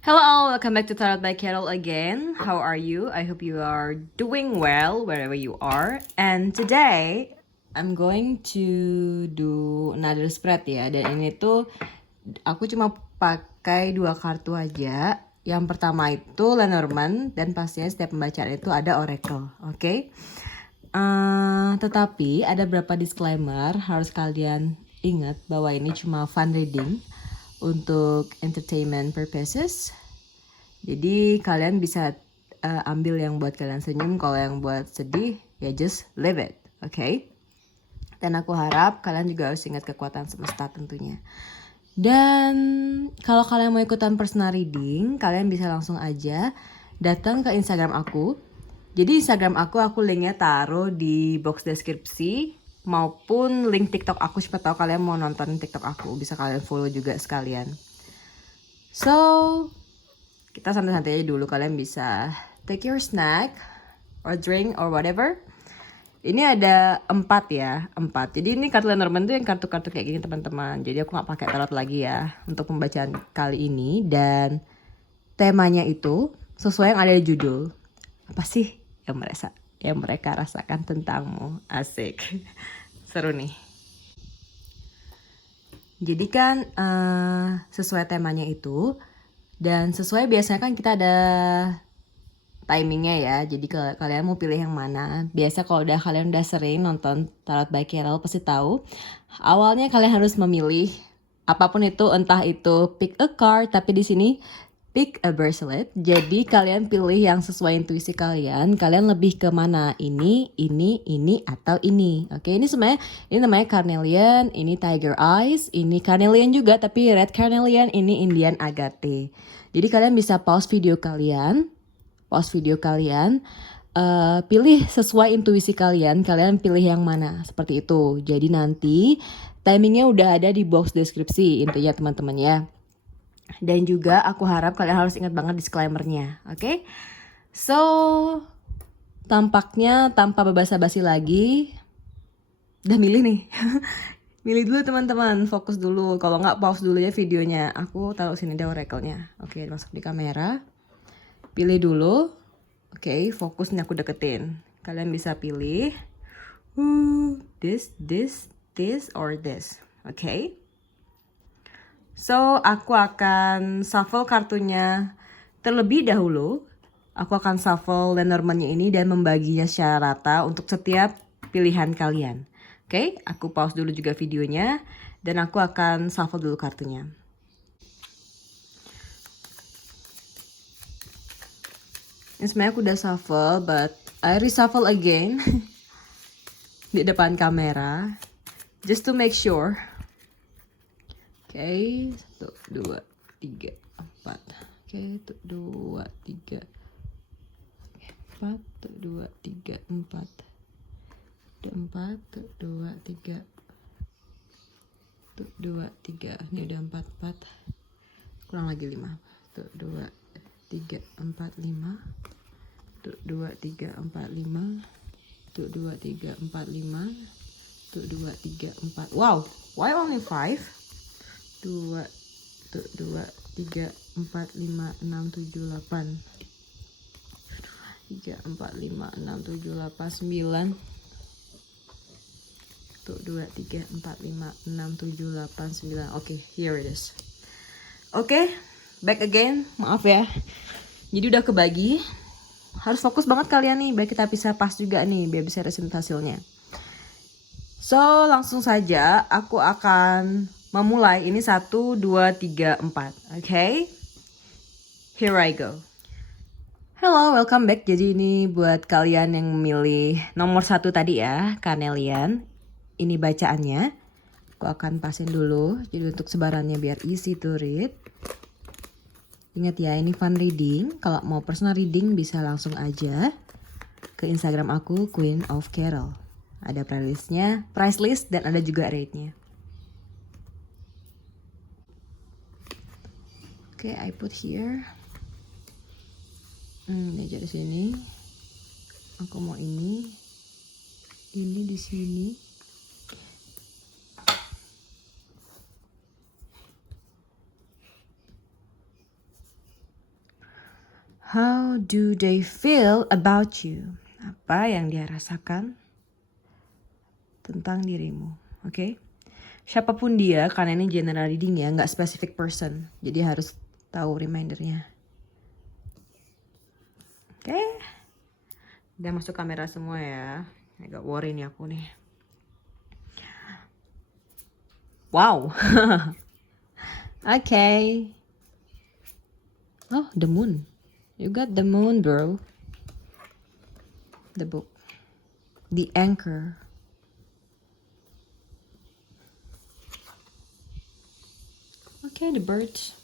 Hello all, welcome back to Tarot by Carol again. How are you? I hope you are doing well wherever you are. And today I'm going to do another spread ya. Dan ini tuh aku cuma pakai 2 kartu aja. Yang pertama itu Lenormand dan pastinya setiap pembacaan itu ada Oracle, oke? Tetapi ada beberapa disclaimer harus kalian ingat bahwa ini cuma fun reading untuk entertainment purposes. Jadi kalian bisa ambil yang buat kalian senyum, kalau yang buat sedih ya just leave it, oke? Dan aku harap kalian juga harus ingat kekuatan semesta tentunya. Dan kalau kalian mau ikutan personal reading, kalian bisa langsung aja datang ke Instagram aku. Jadi Instagram aku linknya taruh di box deskripsi maupun link TikTok aku, siapa tahu kalian mau nonton TikTok aku, bisa kalian follow juga sekalian. So, kita santai-santai aja dulu, kalian bisa take your snack or drink or whatever. Ini ada 4 ya, 4. Jadi ini kartu Lenormand tuh yang kartu-kartu kayak gini teman-teman. Jadi aku gak pakai tarot lagi ya untuk pembacaan kali ini. Dan temanya itu sesuai yang ada di judul. Apa sih yang mereka rasakan tentangmu? Asik. Seru nih. Jadi kan sesuai temanya itu. Dan sesuai biasanya kan kita ada timingnya ya. Jadi kalau kalian mau pilih yang mana, biasa kalau kalian udah sering nonton Tarot by Carol pasti tahu. Awalnya kalian harus memilih apapun itu, entah itu pick a card, tapi di sini pick a bracelet. Jadi kalian pilih yang sesuai intuisi kalian. Kalian lebih ke mana? Ini, atau ini. Oke, ini sebenarnya ini namanya carnelian, ini tiger eyes, ini carnelian juga tapi red carnelian, ini Indian agate. Jadi kalian bisa pause video kalian, pilih sesuai intuisi kalian pilih yang mana, seperti itu. Jadi nanti timingnya udah ada di box deskripsi intinya teman-teman ya. Dan juga aku harap kalian harus ingat banget disclaimernya, oke? So, tampaknya tanpa basa-basi lagi, udah milih nih. Milih dulu teman-teman, fokus dulu. Kalau nggak pause dulu ya videonya. Aku taruh sini deh oracle-nya. Oke, masuk di kamera. Pilih dulu. Oke, fokus nih aku deketin. Kalian bisa pilih this or this. Oke. So, aku akan shuffle kartunya terlebih dahulu. Aku akan shuffle Lenormand-nya ini dan membaginya secara rata untuk setiap pilihan kalian. Oke, aku pause dulu juga videonya dan aku akan shuffle dulu kartunya. Ini sebenarnya aku udah shuffle, but I reshuffle again di depan kamera, just to make sure. Oke, 1, 2, 3, 4. Oke, 1, 2, 3, 4, 2, 3, 4. Ada 4, 2, 3, 2, 3. Ini udah 4, 4. Kurang lagi 5. 2, 3, 4, 5. 2, 3, 4, 5. 2, 3, 4, 5. 2, 3, 4. Wow, why only 5? 2, 3, 4, 5, 6, 7, 8. 3, 4, 5, 6, 7, 8. 9. 2, 3, 4, 5, 6, 7, 8, 9. Oke, here it is. Oke, back again. Maaf ya. Jadi udah kebagi. Harus fokus banget kalian nih, biar kita bisa pas juga nih, biar bisa resin hasilnya. So, langsung saja aku akan memulai. Ini 1, 2, 3, 4. Oke? Here I go. Hello, welcome back. Jadi ini buat kalian yang memilih nomor 1 tadi ya, carnelian. Ini bacaannya. Aku akan pasin dulu, jadi untuk sebarannya biar easy to read. Ingat ya, ini fun reading. Kalau mau personal reading bisa langsung aja ke Instagram aku, Queen of Carol. Ada playlistnya, price list, dan ada juga rate-nya. Oke, I put here. Ini aja di sini. Aku mau ini di sini. How do they feel about you? Apa yang dia rasakan tentang dirimu, oke? Siapapun dia, karena ini general reading ya, nggak specific person. Jadi harus tahu remindernya. Oke. Udah masuk kamera semua ya. Agak worry nih aku nih. Wow. Okay. Oh, the moon. You got the moon, bro. The book. The anchor. Okay, the birds.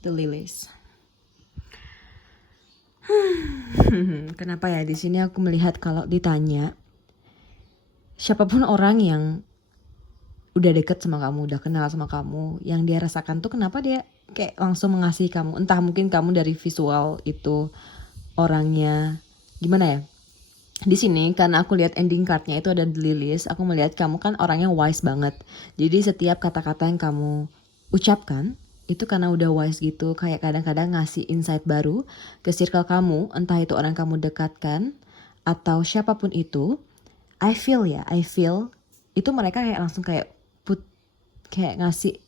The lilies. Kenapa ya di sini aku melihat kalau ditanya siapapun orang yang udah deket sama kamu, udah kenal sama kamu, yang dia rasakan tuh kenapa dia kayak langsung mengasihi kamu. Entah mungkin kamu dari visual itu orangnya gimana ya. Di sini karena aku lihat ending cardnya itu ada the lilies, aku melihat kamu kan orangnya wise banget. Jadi setiap kata-kata yang kamu ucapkan itu karena udah wise gitu, kayak kadang-kadang ngasih insight baru ke circle kamu, entah itu orang kamu dekatkan atau siapapun itu. I feel itu mereka kayak langsung kayak kayak ngasih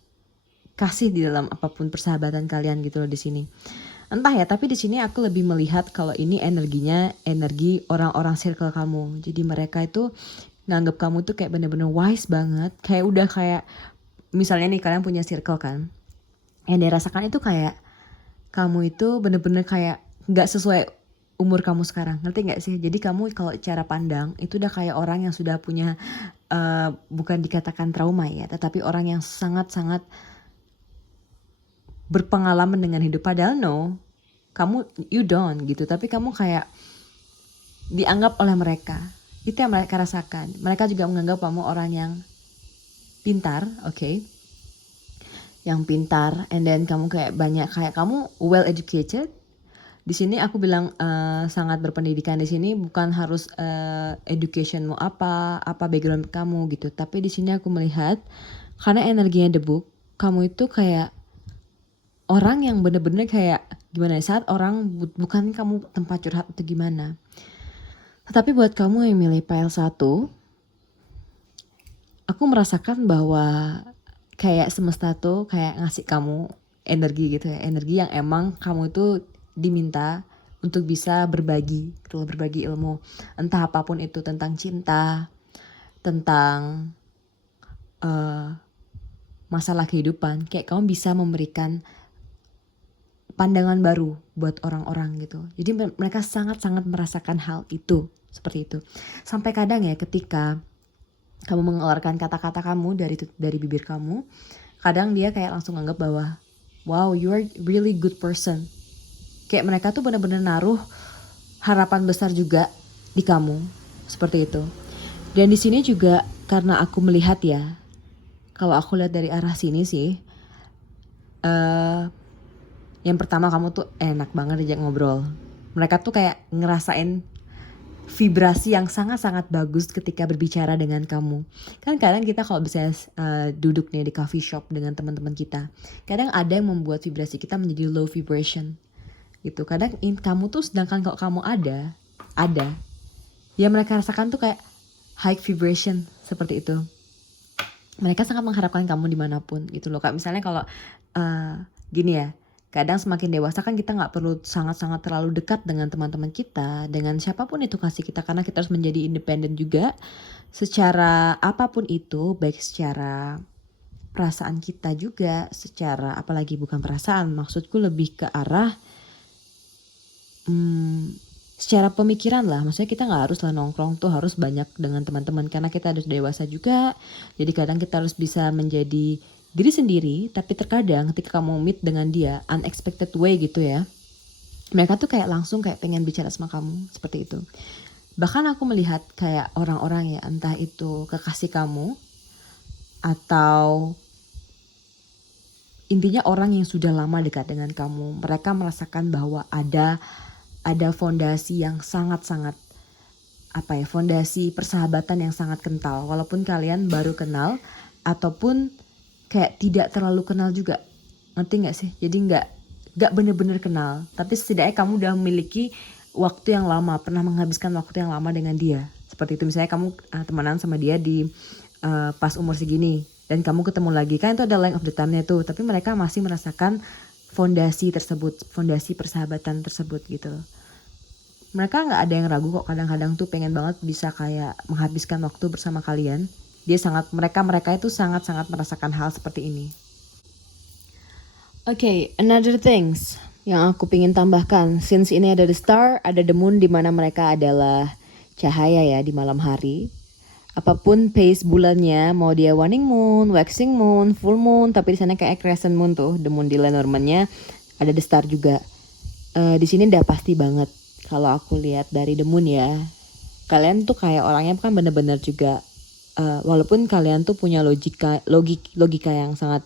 kasih di dalam apapun persahabatan kalian gitu loh di sini. Entah ya, tapi di sini aku lebih melihat kalau ini energinya energi orang-orang circle kamu. Jadi mereka itu nganggap kamu tuh kayak bener-bener wise banget. Kayak udah kayak misalnya nih kalian punya circle kan. Yang dirasakan itu kayak kamu itu bener-bener kayak nggak sesuai umur kamu sekarang, ngerti nggak sih? Jadi kamu kalau cara pandang itu udah kayak orang yang sudah punya bukan dikatakan trauma ya, tetapi orang yang sangat-sangat berpengalaman dengan hidup. Padahal no, kamu you don't gitu, tapi kamu kayak dianggap oleh mereka. Itu yang mereka rasakan. Mereka juga menganggap kamu orang yang pintar, oke? Yang pintar, and then kamu kayak banyak kayak kamu well educated. Di sini aku bilang sangat berpendidikan. Di sini bukan harus educationmu apa background kamu gitu. Tapi di sini aku melihat karena energinya the book, kamu itu kayak orang yang bener-bener kayak gimana ya, saat orang bukan kamu tempat curhat atau gimana. Tetapi buat kamu yang milih pile 1, aku merasakan bahwa kayak semesta tuh kayak ngasih kamu energi gitu ya. Energi yang emang kamu itu diminta untuk bisa berbagi, gitu, berbagi ilmu. Entah apapun itu, tentang cinta, tentang masalah kehidupan. Kayak kamu bisa memberikan pandangan baru buat orang-orang gitu. Jadi mereka sangat-sangat merasakan hal itu, seperti itu. Sampai kadang ya ketika kamu mengeluarkan kata-kata kamu dari bibir kamu, kadang dia kayak langsung anggap bahwa wow, you are really good person. Kayak mereka tuh benar-benar naruh harapan besar juga di kamu, seperti itu. Dan di sini juga karena aku melihat ya, kalau aku lihat dari arah sini sih, yang pertama kamu tuh enak banget diajak ngobrol. Mereka tuh kayak ngerasain vibrasi yang sangat-sangat bagus ketika berbicara dengan kamu. Kan kadang kita kalau bisa duduk nih di coffee shop dengan teman-teman kita, kadang ada yang membuat vibrasi kita menjadi low vibration gitu. Kadang kamu tuh sedangkan kalau kamu ada ya mereka rasakan tuh kayak high vibration seperti itu. Mereka sangat mengharapkan kamu dimanapun gitu loh. Kayak misalnya kalau gini ya, kadang semakin dewasa kan kita nggak perlu sangat-sangat terlalu dekat dengan teman-teman kita, dengan siapapun itu kasih kita, karena kita harus menjadi independen juga secara apapun itu, baik secara perasaan kita juga, secara apalagi bukan perasaan, maksudku lebih ke arah secara pemikiran lah. Maksudnya kita nggak harus lah nongkrong tuh harus banyak dengan teman-teman, karena kita harus dewasa juga. Jadi kadang kita harus bisa menjadi diri sendiri, tapi terkadang ketika kamu meet dengan dia unexpected way gitu ya, mereka tuh kayak langsung kayak pengen bicara sama kamu, seperti itu. Bahkan aku melihat kayak orang-orang ya, entah itu kekasih kamu atau intinya orang yang sudah lama dekat dengan kamu, mereka merasakan bahwa ada fondasi yang sangat-sangat fondasi persahabatan yang sangat kental, walaupun kalian baru kenal ataupun kayak tidak terlalu kenal juga, ngerti nggak sih? Jadi nggak gak bener-bener kenal, tapi setidaknya kamu udah memiliki waktu yang lama, pernah menghabiskan waktu yang lama dengan dia. Seperti itu, misalnya kamu temenan sama dia di pas umur segini, dan kamu ketemu lagi, kan itu ada length of the time-nya tuh, tapi mereka masih merasakan fondasi tersebut, fondasi persahabatan tersebut gitu. Mereka nggak ada yang ragu kok, kadang-kadang tuh pengen banget bisa kayak menghabiskan waktu bersama kalian. Mereka itu sangat-sangat merasakan hal seperti ini. Okay, another things yang aku pingin tambahkan, since ini ada the star, ada the moon, di mana mereka adalah cahaya ya di malam hari. Apapun pace bulannya, mau dia waning moon, waxing moon, full moon, tapi di sana kayak crescent moon tuh, the moon di Lenormand-nya ada the star juga. Di sini udah pasti banget kalau aku lihat dari the moon ya. Kalian tuh kayak orangnya kan bener-bener juga, walaupun kalian tuh punya logika yang sangat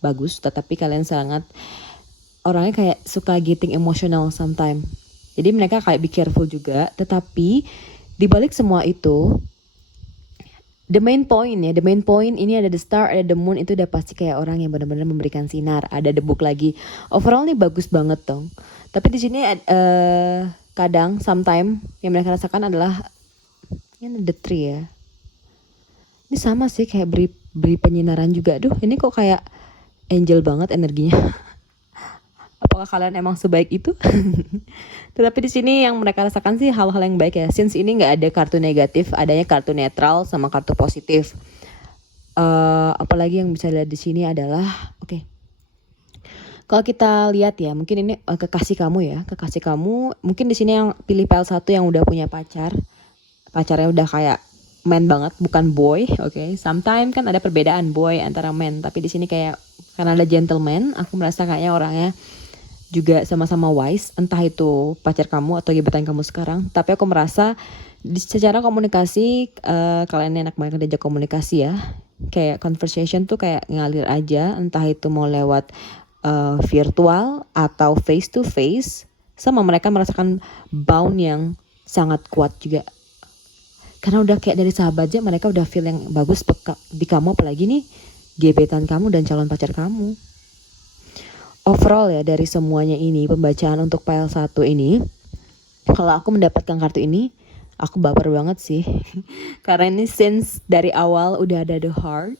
bagus, tetapi kalian sangat orangnya kayak suka getting emotional sometimes. Jadi mereka kayak be careful juga, tetapi dibalik semua itu, the main point ini ada the star, ada the moon, itu udah pasti kayak orang yang benar-benar memberikan sinar. Ada the book lagi. Overall nih bagus banget dong. Tapi di sini kadang sometimes yang mereka rasakan adalah ini the tree ya. Ini sama sih kayak beri penyinaran juga. Duh, ini kok kayak angel banget energinya. Apakah kalian emang sebaik itu? Tetapi di sini yang mereka rasakan sih hal-hal yang baik ya. Since ini nggak ada kartu negatif, adanya kartu netral sama kartu positif. Apalagi yang bisa lihat di sini adalah, oke. Kalau kita lihat ya, mungkin ini kekasih kamu. Mungkin di sini yang pilih PL1 yang udah punya pacarnya udah kayak man banget, bukan boy, oke. Sometimes kan ada perbedaan boy antara man, tapi di sini kayak karena ada gentleman, aku merasa kayaknya orangnya juga sama-sama wise, entah itu pacar kamu atau gebetan kamu sekarang. Tapi aku merasa secara komunikasi kalian enak banget diajak komunikasi ya. Kayak conversation tuh kayak ngalir aja, entah itu mau lewat virtual atau face to face, sama mereka merasakan bound yang sangat kuat juga. Karena udah kayak dari sahabat aja mereka udah feel yang bagus di kamu, apalagi nih gebetan kamu dan calon pacar kamu. Overall ya dari semuanya ini, pembacaan untuk file 1 ini, kalau aku mendapatkan kartu ini, aku baper banget sih. Karena ini since dari awal udah ada the heart.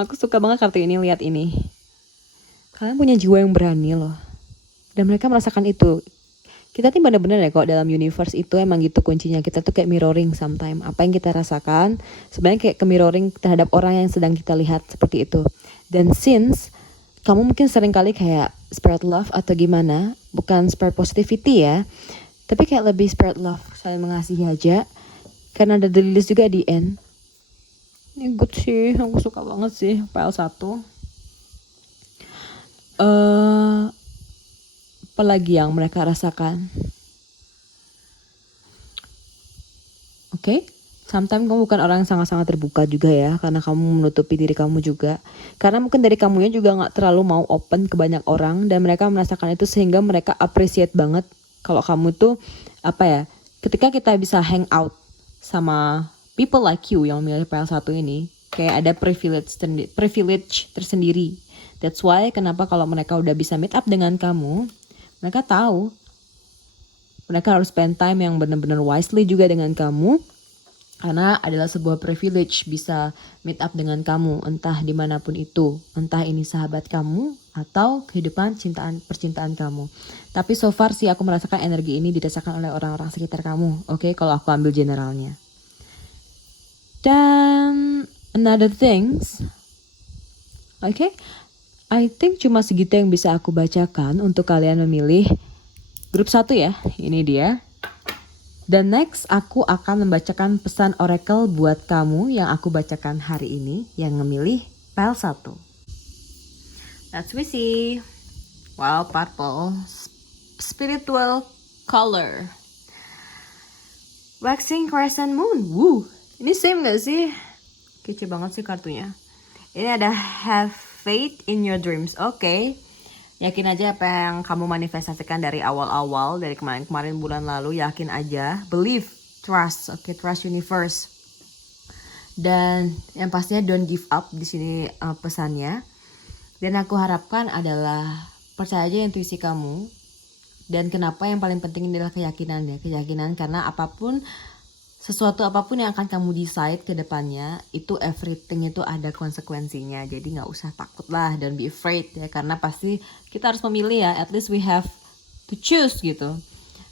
Aku suka banget kartu ini, lihat ini. Kalian punya jiwa yang berani loh. Dan mereka merasakan itu. Kita tuh bener-bener ya kok dalam universe itu emang gitu kuncinya. Kita tuh kayak mirroring sometimes. Apa yang kita rasakan, sebenarnya kayak ke mirroring terhadap orang yang sedang kita lihat, seperti itu. Dan since kamu mungkin sering kali kayak spread love atau gimana, bukan spread positivity ya, tapi kayak lebih spread love, saling mengasihi aja. Karena ada the list juga di end. Ini good sih, aku suka banget sih PL1. Apalagi yang mereka rasakan? Oke? Sometimes kamu bukan orang yang sangat-sangat terbuka juga ya, karena kamu menutupi diri kamu juga. Karena mungkin dari kamunya juga gak terlalu mau open ke banyak orang, dan mereka merasakan itu sehingga mereka appreciate banget kalau kamu tuh, ketika kita bisa hang out sama people like you yang memilih PL1 ini, kayak ada privilege tersendiri. That's why kenapa kalau mereka udah bisa meet up dengan kamu, mereka tahu mereka harus spend time yang benar-benar wisely juga dengan kamu. Karena adalah sebuah privilege bisa meet up dengan kamu, entah dimanapun itu, entah ini sahabat kamu atau kehidupan percintaan kamu. Tapi so far sih aku merasakan energi ini dirasakan oleh orang-orang sekitar kamu, oke? Kalau aku ambil generalnya. Dan another things, oke? I think cuma segitu yang bisa aku bacakan untuk kalian memilih grup 1 ya, ini dia. Dan next aku akan membacakan pesan oracle buat kamu yang aku bacakan hari ini yang memilih PL1. Let's we see. Wow, purple. Spiritual color. Waxing crescent moon. Woo. Ini same gak sih? Kece banget sih kartunya. Ini ada have faith in your dreams. Oke. Yakin aja apa yang kamu manifestasikan dari awal-awal, dari kemarin-kemarin bulan lalu, yakin aja. Believe, trust, trust universe. Dan yang pastinya don't give up di sini pesannya. Dan aku harapkan adalah percaya aja intuisi kamu. Dan kenapa yang paling penting adalah keyakinan ya. Keyakinan karena sesuatu apapun yang akan kamu decide ke depannya, itu everything itu ada konsekuensinya. Jadi gak usah takut lah, don't be afraid ya. Karena pasti kita harus memilih ya, at least we have to choose gitu.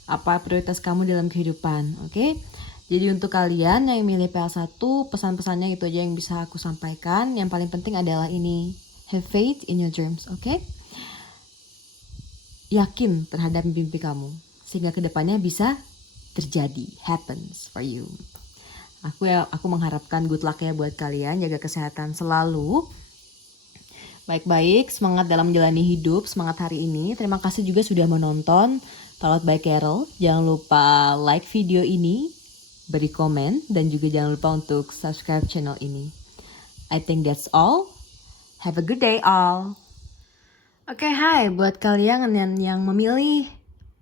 Apa prioritas kamu dalam kehidupan, oke? Jadi untuk kalian yang milih PL1, pesan-pesannya itu aja yang bisa aku sampaikan. Yang paling penting adalah ini, have faith in your dreams, oke? Yakin terhadap mimpi kamu, sehingga kedepannya bisa terjadi, happens for you. Aku mengharapkan good luck ya buat kalian, jaga kesehatan selalu. Baik-baik, semangat dalam menjalani hidup, semangat hari ini. Terima kasih juga sudah menonton Talot by Carol. Jangan lupa like video ini, beri komen, dan juga jangan lupa untuk subscribe channel ini. I think that's all. Have a good day all. Oke, hai buat kalian yang memilih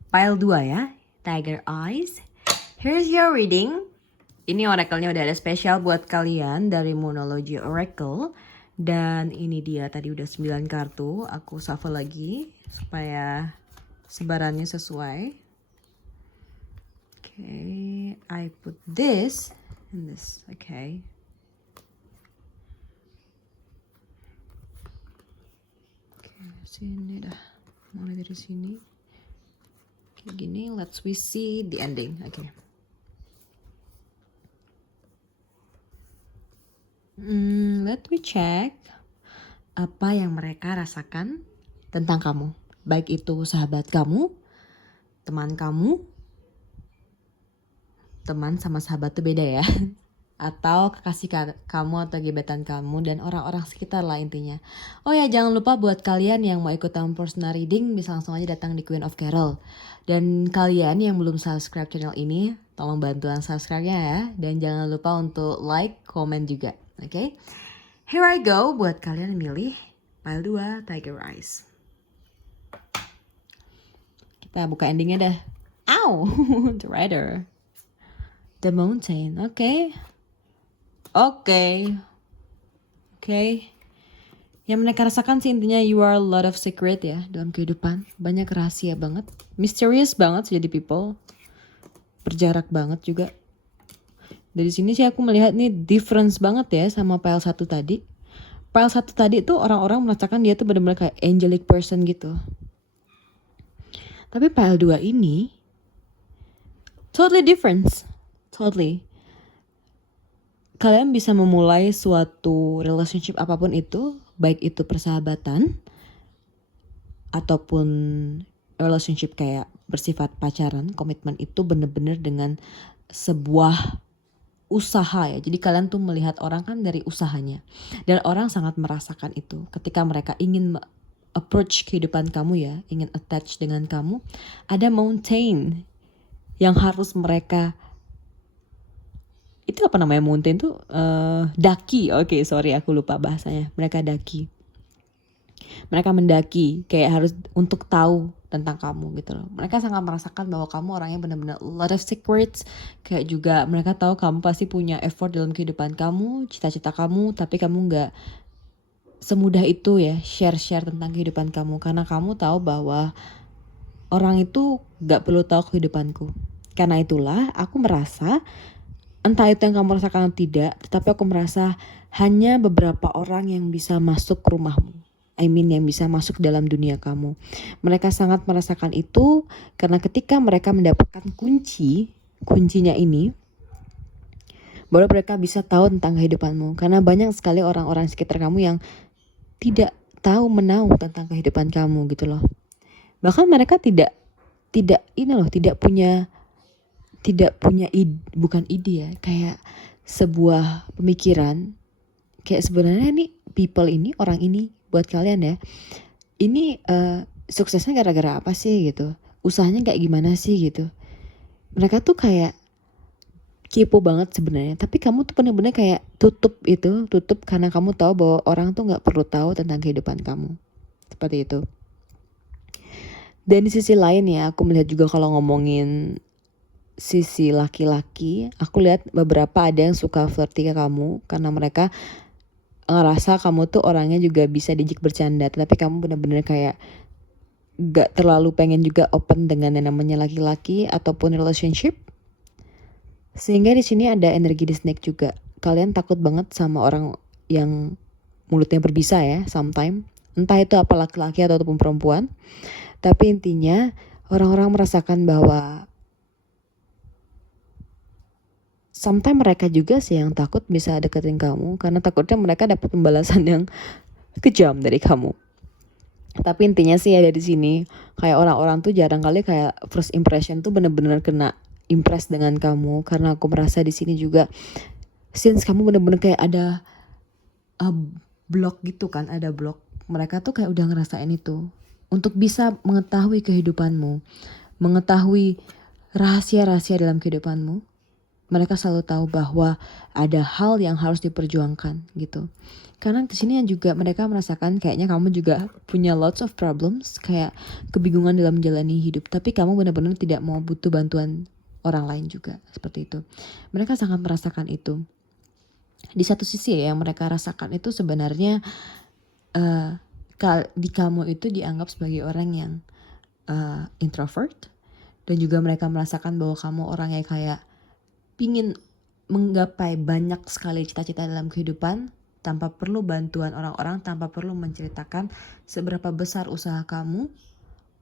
pile 2 ya, Tiger Eyes. Here's your reading. Ini oracle-nya udah ada spesial buat kalian dari Moonology Oracle. Dan ini dia, tadi udah 9 kartu. Aku shuffle lagi supaya sebarannya sesuai. Okay, I put this and this, okay. Sini dah, mulai dari sini kayak gini. Let's we see the ending. Okay. Let me check apa yang mereka rasakan tentang kamu, baik itu sahabat kamu, teman kamu. Teman sama sahabat tuh beda ya. Atau kekasih kamu atau gebetan kamu dan orang-orang sekitar lah intinya. Oh ya, jangan lupa buat kalian yang mau ikutan personal reading bisa langsung aja datang di Queen of Carol. Dan kalian yang belum subscribe channel ini, tolong bantuan subscribe-nya ya. Dan jangan lupa untuk like, comment juga. Oke? Here I go buat kalian milih pile 2 Tiger Eyes. Kita buka endingnya dah. Ow! The Rider. The Mountain. Oke. Yang mereka rasakan sih intinya you are a lot of secret ya dalam kehidupan. Banyak rahasia banget. Mysterious banget sih jadi people. Berjarak banget juga. Dari sini sih aku melihat nih difference banget ya sama pile 1 tadi. Pile 1 tadi tuh orang-orang merasakan dia tuh benar-benar kayak angelic person gitu. Tapi pile 2 ini totally different. Totally. Kalian bisa memulai suatu relationship apapun itu, baik itu persahabatan ataupun relationship kayak bersifat pacaran, komitmen itu bener-bener dengan sebuah usaha ya. Jadi kalian tuh melihat orang kan dari usahanya. Dan orang sangat merasakan itu ketika mereka ingin approach kehidupan kamu ya, ingin attach dengan kamu, ada mountain yang harus mereka, itu apa namanya mountain tuh, daki. Oke, sorry aku lupa bahasanya. Mereka daki. Mereka mendaki kayak harus untuk tahu tentang kamu gitu loh. Mereka sangat merasakan bahwa kamu orangnya benar-benar a lot of secrets. Kayak juga mereka tahu kamu pasti punya effort dalam kehidupan kamu, cita-cita kamu, tapi kamu nggak semudah itu ya share tentang kehidupan kamu. Karena kamu tahu bahwa orang itu nggak perlu tahu kehidupanku. Karena itulah aku merasa, entah itu yang kamu rasakan atau tidak, tetapi aku merasa hanya beberapa orang yang bisa masuk ke rumahmu. Yang bisa masuk dalam dunia kamu. Mereka sangat merasakan itu karena ketika mereka mendapatkan kuncinya ini, baru mereka bisa tahu tentang kehidupanmu. Karena banyak sekali orang-orang sekitar kamu yang tidak tahu menahu tentang kehidupan kamu gitu loh. Bahkan mereka tidak punya bukan ide ya, kayak sebuah pemikiran kayak sebenarnya nih people ini, orang ini buat kalian ya, ini suksesnya gara-gara apa sih gitu, usahanya kayak gimana sih gitu. Mereka tuh kayak kepo banget sebenarnya, tapi kamu tuh bener-bener kayak tutup karena kamu tahu bahwa orang tuh nggak perlu tahu tentang kehidupan kamu, seperti itu. Dan di sisi lain ya, aku melihat juga kalau ngomongin sisi laki-laki, aku lihat beberapa ada yang suka flirty ke kamu karena mereka ngerasa kamu tuh orangnya juga bisa diajak bercanda, tapi kamu bener-bener kayak gak terlalu pengen juga open dengan yang namanya laki-laki ataupun relationship. Sehingga di sini ada energi di snake juga. Kalian takut banget sama orang yang mulutnya berbisa ya, sometime. Entah itu apa laki-laki ataupun perempuan. Tapi intinya orang-orang merasakan bahwa sometimes mereka juga sih yang takut bisa deketin kamu, karena takutnya mereka dapat pembalasan yang kejam dari kamu. Tapi intinya sih ada di sini kayak orang-orang tuh jarang kali kayak first impression tuh bener-bener kena impress dengan kamu, karena aku merasa di sini juga since kamu bener-bener kayak ada blok gitu kan, ada blok. Mereka tuh kayak udah ngerasain itu untuk bisa mengetahui kehidupanmu, mengetahui rahasia-rahasia dalam kehidupanmu. Mereka selalu tahu bahwa ada hal yang harus diperjuangkan gitu. Karena di sini juga mereka merasakan kayaknya kamu juga punya lots of problems, kayak kebingungan dalam menjalani hidup, tapi kamu benar-benar tidak mau butuh bantuan orang lain juga, seperti itu. Mereka sangat merasakan itu. Di satu sisi ya, yang mereka rasakan itu sebenarnya di kamu itu dianggap sebagai orang yang introvert, dan juga mereka merasakan bahwa kamu orang yang kayak pingin menggapai banyak sekali cita-cita dalam kehidupan tanpa perlu bantuan orang-orang, tanpa perlu menceritakan seberapa besar usaha kamu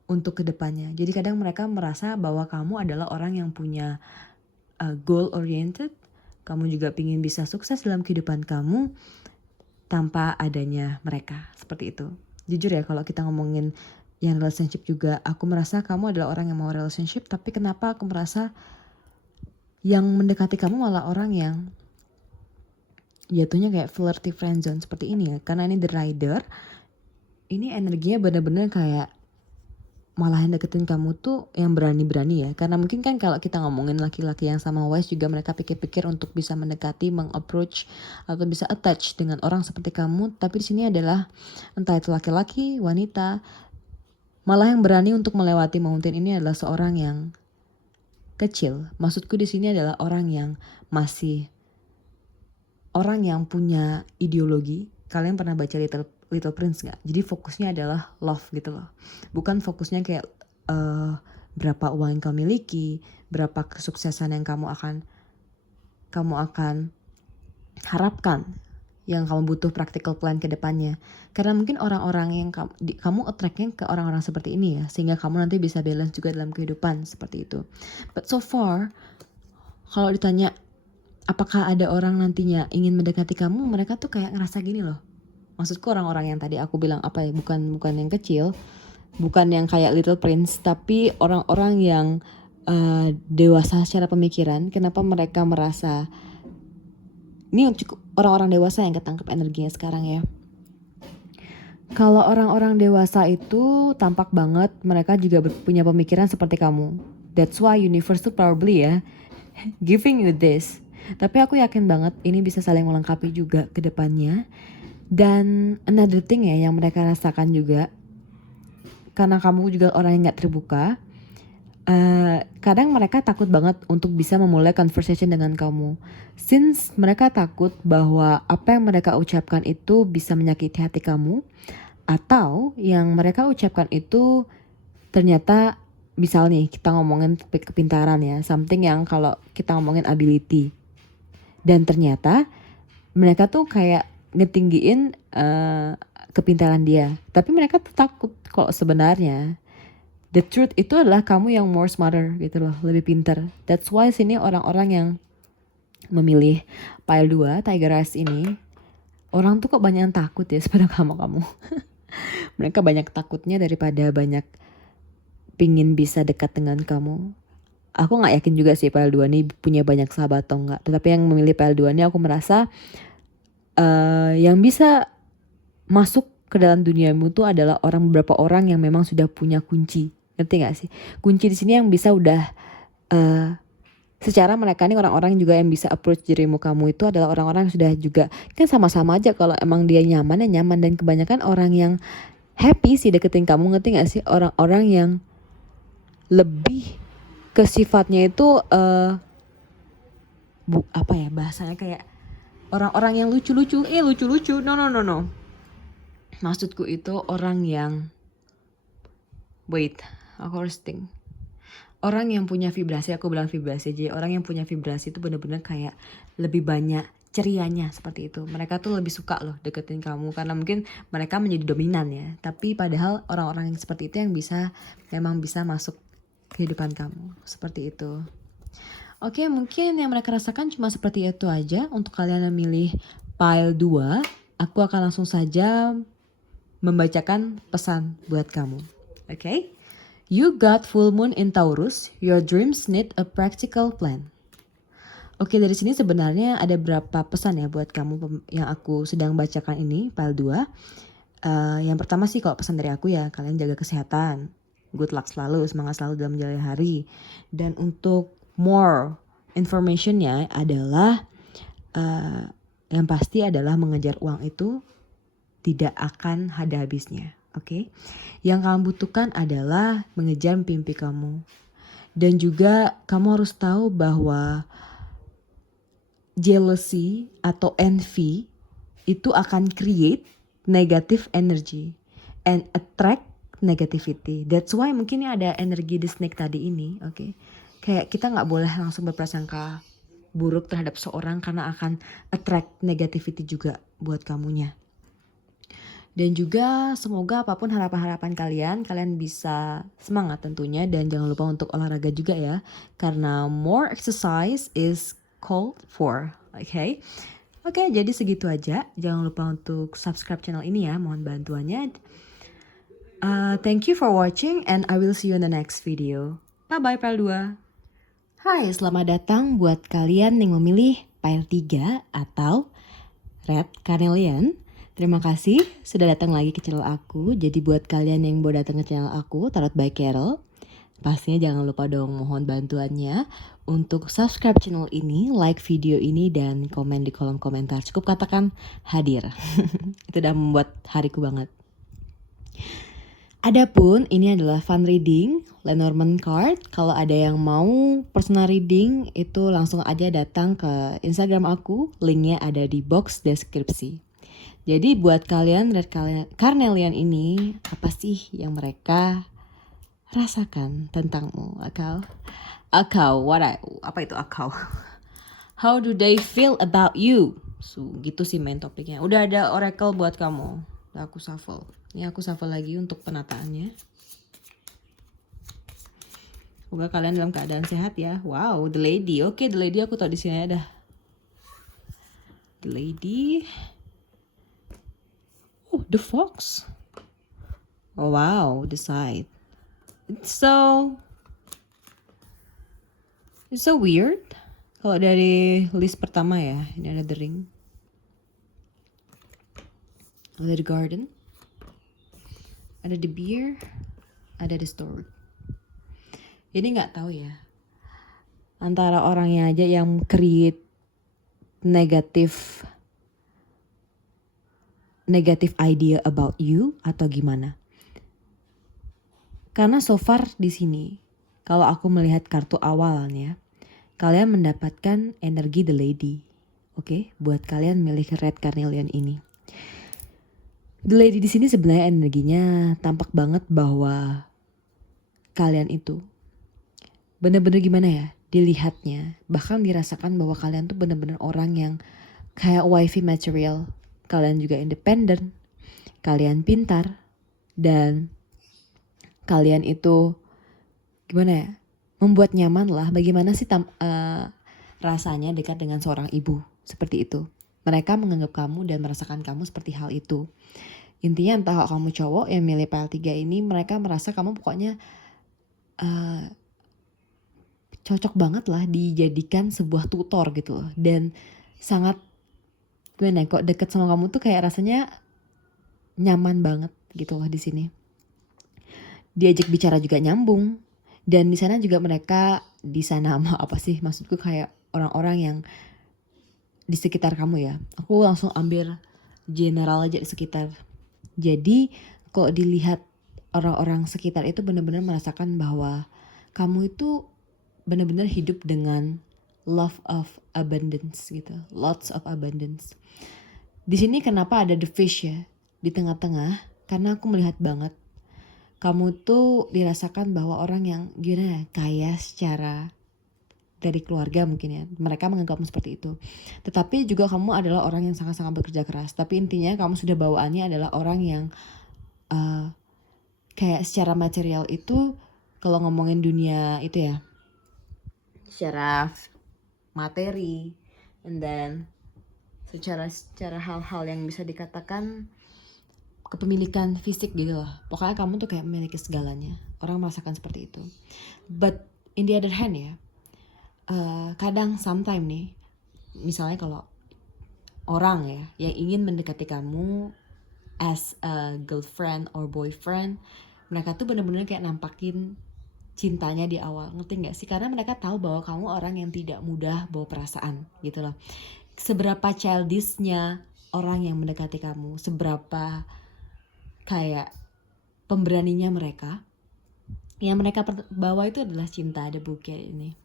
untuk kedepannya. Jadi kadang mereka merasa bahwa kamu adalah orang yang punya goal oriented, kamu juga pingin bisa sukses dalam kehidupan kamu tanpa adanya mereka, seperti itu. Jujur ya, kalau kita ngomongin yang relationship juga, aku merasa kamu adalah orang yang mau relationship, tapi kenapa aku merasa yang mendekati kamu malah orang yang jatuhnya kayak flirty friendzone seperti ini ya. Karena ini the rider, ini energinya bener-bener kayak malah yang deketin kamu tuh yang berani-berani ya. Karena mungkin kan kalau kita ngomongin laki-laki yang sama wise juga, mereka pikir-pikir untuk bisa mendekati, meng-approach atau bisa attach dengan orang seperti kamu. Tapi di sini adalah entah itu laki-laki, wanita, malah yang berani untuk melewati mountain ini adalah seorang yang kecil. Maksudku di sini adalah orang yang masih, orang yang punya ideologi. Kalian pernah baca Little Prince gak? Jadi fokusnya adalah love gitu loh. Bukan fokusnya kayak berapa uang yang kamu miliki, berapa kesuksesan yang kamu akan harapkan, yang kamu butuh practical plan ke depannya. Karena mungkin orang-orang yang kamu attract-nya ke orang-orang seperti ini ya, sehingga kamu nanti bisa balance juga dalam kehidupan seperti itu. But so far, kalau ditanya apakah ada orang nantinya ingin mendekati kamu, mereka tuh kayak ngerasa gini loh. Maksudku orang-orang yang tadi aku bilang apa ya, bukan yang kecil, bukan yang kayak Little Prince, tapi orang-orang yang dewasa secara pemikiran. Kenapa mereka merasa ini cukup orang-orang dewasa yang ketangkep energinya sekarang ya. Kalau orang-orang dewasa itu tampak banget mereka juga punya pemikiran seperti kamu. That's why universe tuh probably ya giving you this. Tapi aku yakin banget ini bisa saling melengkapi juga ke depannya. Dan another thing ya yang mereka rasakan juga, karena kamu juga orang yang gak terbuka, kadang mereka takut banget untuk bisa memulai conversation dengan kamu. Since mereka takut bahwa apa yang mereka ucapkan itu bisa menyakiti hati kamu, atau yang mereka ucapkan itu ternyata, misal nih kita ngomongin kepintaran ya, something yang kalau kita ngomongin ability, dan ternyata mereka tuh kayak ngetinggiin kepintaran dia, tapi mereka tuh takut kalau sebenarnya the truth itu adalah kamu yang more smarter gitu loh, lebih pintar. That's why sini orang-orang yang memilih pile 2 Tiger Eyes ini, orang tuh kok banyak yang takut ya pada kamu. Mereka banyak takutnya daripada banyak pingin bisa dekat dengan kamu. Aku gak yakin juga sih pile 2 ini punya banyak sahabat atau enggak. Tetapi yang memilih pile 2 ini aku merasa yang bisa masuk ke dalam duniamu tuh adalah beberapa orang yang memang sudah punya kunci. Ngerti gak sih? Kunci di sini yang bisa udah secara mereka nih orang-orang juga yang bisa approach dirimu kamu itu adalah orang-orang yang sudah juga kan sama-sama aja, kalau emang dia nyaman ya nyaman. Dan kebanyakan orang yang happy sih deketin kamu, ngerti gak sih? Orang-orang yang lebih ke sifatnya itu apa ya bahasanya, kayak orang-orang yang lucu-lucu. Lucu-lucu. No. Maksudku itu orang yang wait, aku harus think. Orang yang punya vibrasi, aku bilang vibrasi aja. Orang yang punya vibrasi itu benar-benar kayak lebih banyak cerianya seperti itu. Mereka tuh lebih suka loh deketin kamu karena mungkin mereka menjadi dominan ya. Tapi padahal orang-orang yang seperti itu yang memang bisa masuk kehidupan kamu seperti itu. Oke, mungkin yang mereka rasakan cuma seperti itu aja. Untuk kalian yang milih pile 2, aku akan langsung saja membacakan pesan buat kamu. Oke? You got full moon in Taurus. Your dreams need a practical plan. Oke, dari sini sebenarnya ada berapa pesan ya buat kamu yang aku sedang bacakan ini, pile 2. Yang pertama sih kalau pesan dari aku ya, kalian jaga kesehatan. Good luck selalu, semangat selalu dalam menjalani hari. Dan untuk more informationnya adalah yang pasti adalah mengejar uang itu tidak akan ada habisnya. Oke, yang kamu butuhkan adalah mengejar mimpi kamu. Dan juga kamu harus tahu bahwa jealousy atau envy itu akan create negative energy and attract negativity. That's why mungkin ada energi di snake tadi ini, oke? Kayak kita nggak boleh langsung berprasangka buruk terhadap seorang karena akan attract negativity juga buat kamunya. Dan juga semoga apapun harapan-harapan kalian bisa semangat tentunya. Dan jangan lupa untuk olahraga juga ya. Karena more exercise is called for. Oke, jadi segitu aja. Jangan lupa untuk subscribe channel ini ya. Mohon bantuannya. Thank you for watching and I will see you in the next video. Bye-bye pile 2. Hai, selamat datang buat kalian yang memilih pile 3 atau Red Carnelian. Terima kasih sudah datang lagi ke channel aku. Jadi buat kalian yang baru datang ke channel aku, Tarot by Carol, pastinya jangan lupa dong mohon bantuannya untuk subscribe channel ini, like video ini, dan komen di kolom komentar. Cukup katakan hadir. Itu udah membuat hariku banget. Adapun ini adalah fun reading, Lenormand card. Kalau ada yang mau personal reading itu langsung aja datang ke Instagram aku. Linknya ada di box deskripsi. Jadi buat kalian Red Carnelian ini, apa sih yang mereka rasakan tentangmu? Akau, apa itu akau? How do they feel about you? So, gitu sih main topiknya. Udah ada oracle buat kamu. Udah aku shuffle. Ini aku shuffle lagi untuk penataannya. Semoga kalian dalam keadaan sehat ya. Wow, the lady. Oke, the lady aku tahu di sini ada. The lady. Oh, the fox. Oh wow, the side. It's so weird. Kalau dari list pertama ya, ini ada the ring. Ada the garden. Ada the beer. Ada the story. Ini nggak tahu ya. Antara orangnya aja yang create negative idea about you atau gimana. Karena so far di sini, kalau aku melihat kartu awalnya, kalian mendapatkan energi the lady. Oke, buat kalian milih Red Carnelian ini. The lady di sini sebenarnya energinya tampak banget bahwa kalian itu bener-bener gimana ya, dilihatnya, bahkan dirasakan bahwa kalian tuh bener-bener orang yang kayak wifey material. Kalian juga independen, kalian pintar, dan kalian itu gimana ya, membuat nyaman lah. Bagaimana sih rasanya dekat dengan seorang ibu seperti itu. Mereka menganggap kamu dan merasakan kamu seperti hal itu. Intinya entah kamu cowok yang milih pile 3 ini, mereka merasa kamu pokoknya cocok banget lah dijadikan sebuah tutor gitu loh. Dan sangat gimana kok deket sama kamu tuh kayak rasanya nyaman banget gitu loh di sini. Diajak bicara juga nyambung. Dan di sana juga mereka apa sih maksudku kayak orang-orang yang di sekitar kamu ya. Aku langsung ambil general aja di sekitar. Jadi kok dilihat orang-orang sekitar itu benar-benar merasakan bahwa kamu itu benar-benar hidup dengan love of abundance gitu, lots of abundance. Di sini kenapa ada the fish ya di tengah-tengah? Karena aku melihat banget kamu tuh dirasakan bahwa orang yang gimana ya, kaya secara dari keluarga mungkin ya. Mereka menganggapmu seperti itu. Tetapi juga kamu adalah orang yang sangat-sangat bekerja keras. Tapi intinya kamu sudah bawaannya adalah orang yang kayak secara material itu, kalau ngomongin dunia itu ya, secara materi, and then secara hal-hal yang bisa dikatakan kepemilikan fisik gitu loh. Pokoknya kamu tuh kayak memiliki segalanya. Orang merasakan seperti itu. But in the other hand ya, kadang sometime nih, misalnya kalau orang ya yang ingin mendekati kamu as a girlfriend or boyfriend, mereka tuh bener-bener kayak nampakin cintanya di awal, ngerti gak sih? Karena mereka tahu bahwa kamu orang yang tidak mudah bawa perasaan gitu loh. Seberapa childishnya orang yang mendekati kamu, seberapa kayak pemberaninya mereka, yang mereka bawa itu adalah cinta, ada bukit ini.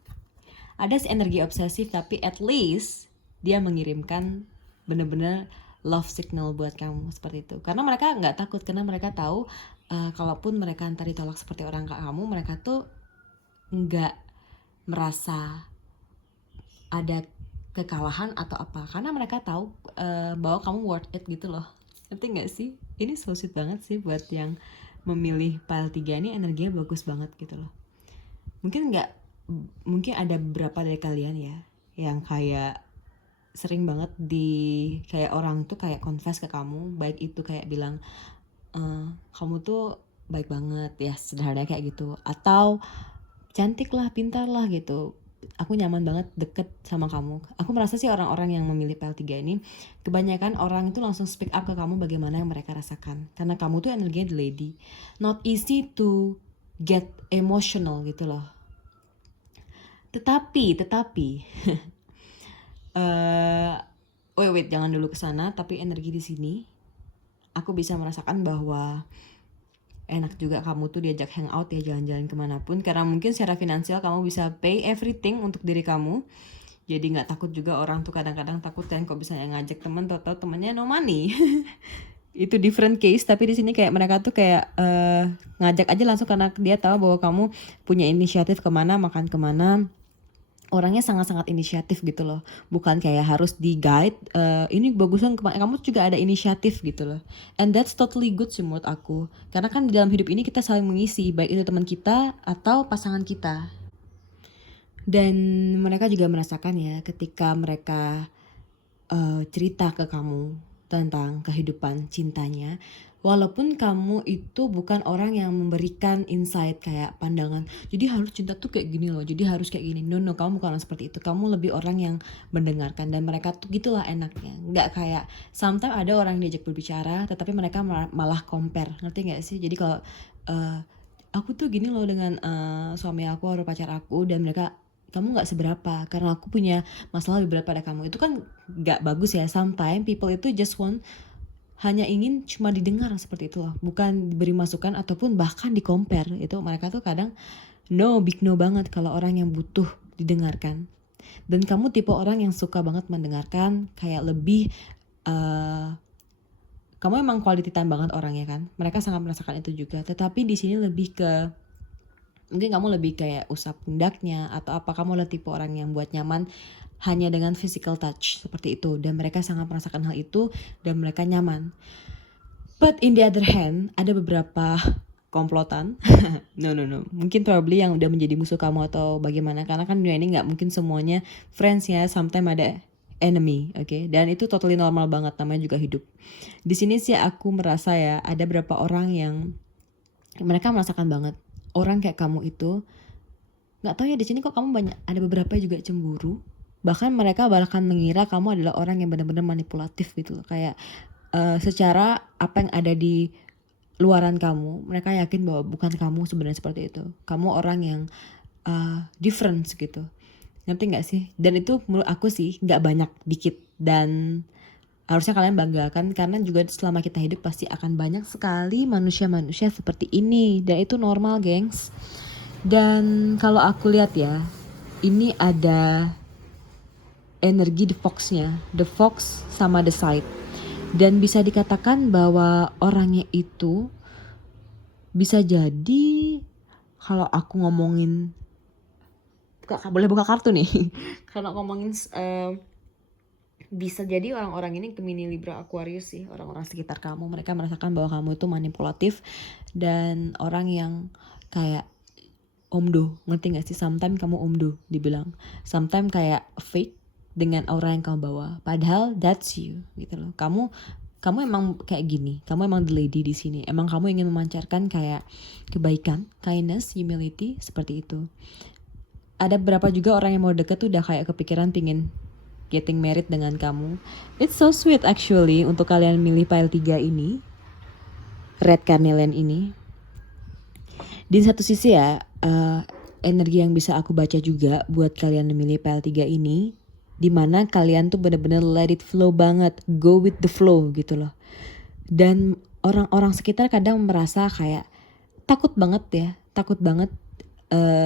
Ada energi obsesif, tapi at least dia mengirimkan bener-bener love signal buat kamu seperti itu. Karena mereka nggak takut, karena mereka tahu kalaupun mereka ntar ditolak seperti orang kayak kamu, mereka tuh nggak merasa ada kekalahan atau apa, karena mereka tahu bahwa kamu worth it gitu loh. Ngerti nggak sih? Ini so sweet banget sih buat yang memilih pile 3 ini, energinya bagus banget gitu loh. Mungkin ada beberapa dari kalian ya yang kayak sering banget kayak orang tuh kayak confess ke kamu, baik itu kayak bilang kamu tuh baik banget ya, sederhana kayak gitu, atau cantik lah, pintar lah gitu, aku nyaman banget deket sama kamu. Aku merasa sih orang-orang yang memilih PL3 ini, kebanyakan orang itu langsung speak up ke kamu bagaimana yang mereka rasakan. Karena kamu tuh energinya the lady. Not easy to get emotional gitu loh. Tetapi wait, jangan dulu kesana. Tapi energi di sini, aku bisa merasakan bahwa enak juga kamu tuh diajak hangout ya, jalan-jalan kemanapun, karena mungkin secara finansial kamu bisa pay everything untuk diri kamu. Jadi nggak takut juga, orang tuh kadang-kadang takut kan kok bisa ngajak teman, tau-tau temennya no money. Itu different case. Tapi di sini kayak mereka tuh kayak ngajak aja langsung karena dia tahu bahwa kamu punya inisiatif kemana, makan kemana. Orangnya sangat-sangat inisiatif gitu loh, bukan kayak harus di guide, ini bagusan kamu juga ada inisiatif gitu loh, and that's totally good sih menurut aku, karena kan di dalam hidup ini kita saling mengisi, baik itu teman kita atau pasangan kita. Dan mereka juga merasakan ya ketika mereka cerita ke kamu tentang kehidupan cintanya, walaupun kamu itu bukan orang yang memberikan insight kayak pandangan, jadi harus cinta tuh kayak gini loh, jadi harus kayak gini. No, kamu bukan orang seperti itu. Kamu lebih orang yang mendengarkan, dan mereka tuh gitulah enaknya. Nggak kayak sometimes ada orang yang diajak berbicara tetapi mereka malah compare, ngerti nggak sih? Jadi kalau aku tuh gini loh dengan suami aku atau pacar aku, dan mereka, kamu nggak seberapa karena aku punya masalah lebih berat pada kamu. Itu kan nggak bagus ya. Sometimes people itu just hanya ingin cuma didengar seperti itu loh, bukan diberi masukan ataupun bahkan di compare. Itu mereka tuh kadang big no banget kalau orang yang butuh didengarkan. Dan kamu tipe orang yang suka banget mendengarkan, kayak lebih kamu emang quality time banget orangnya kan. Mereka sangat merasakan itu juga. Tetapi di sini lebih ke, mungkin kamu lebih kayak usap pundaknya atau apa, kamu lah tipe orang yang buat nyaman hanya dengan physical touch seperti itu, dan mereka sangat merasakan hal itu dan mereka nyaman. But in the other hand, ada beberapa komplotan no, mungkin probably yang udah menjadi musuh kamu atau bagaimana, karena kan dunia ini nggak mungkin semuanya friends ya, sometimes ada enemy, okay? Dan itu totally normal banget, namanya juga hidup. Di sini sih aku merasa ya, ada beberapa orang yang mereka merasakan banget orang kayak kamu itu, nggak tahu ya, di sini kok kamu banyak, ada beberapa juga cemburu. Bahkan mereka bahkan mengira kamu adalah orang yang benar-benar manipulatif gitu loh. Kayak secara apa yang ada di luaran kamu, mereka yakin bahwa bukan kamu sebenarnya seperti itu. Kamu orang yang different gitu. Ngerti gak sih? Dan itu menurut aku sih gak banyak, dikit. Dan harusnya kalian banggakan, karena juga selama kita hidup pasti akan banyak sekali manusia-manusia seperti ini. Dan itu normal, gengs. Dan kalau aku lihat ya, ini ada energi the fox sama the side. Dan bisa dikatakan bahwa orangnya itu bisa jadi, kalau aku ngomongin, boleh buka kartu nih. Kalau ngomongin bisa jadi orang-orang ini Gemini, Libra, Aquarius sih, orang-orang sekitar kamu. Mereka merasakan bahwa kamu itu manipulatif dan orang yang kayak omdo, ngerti gak sih? Sometimes kamu omdo dibilang, sometimes kayak fake dengan aura yang kamu bawa, padahal that's you gitu loh. Kamu emang kayak gini, kamu emang the lady di sini, emang kamu ingin memancarkan kayak kebaikan, kindness, humility, seperti itu. Ada beberapa juga orang yang mau deket tuh udah kayak kepikiran pingin getting married dengan kamu. It's so sweet actually untuk kalian milih pile 3 ini, red carnelian ini. Di satu sisi ya, energi yang bisa aku baca juga buat kalian yang milih pile 3 ini, dimana kalian tuh bener-bener let it flow banget, go with the flow gitu loh. Dan orang-orang sekitar kadang merasa kayak takut banget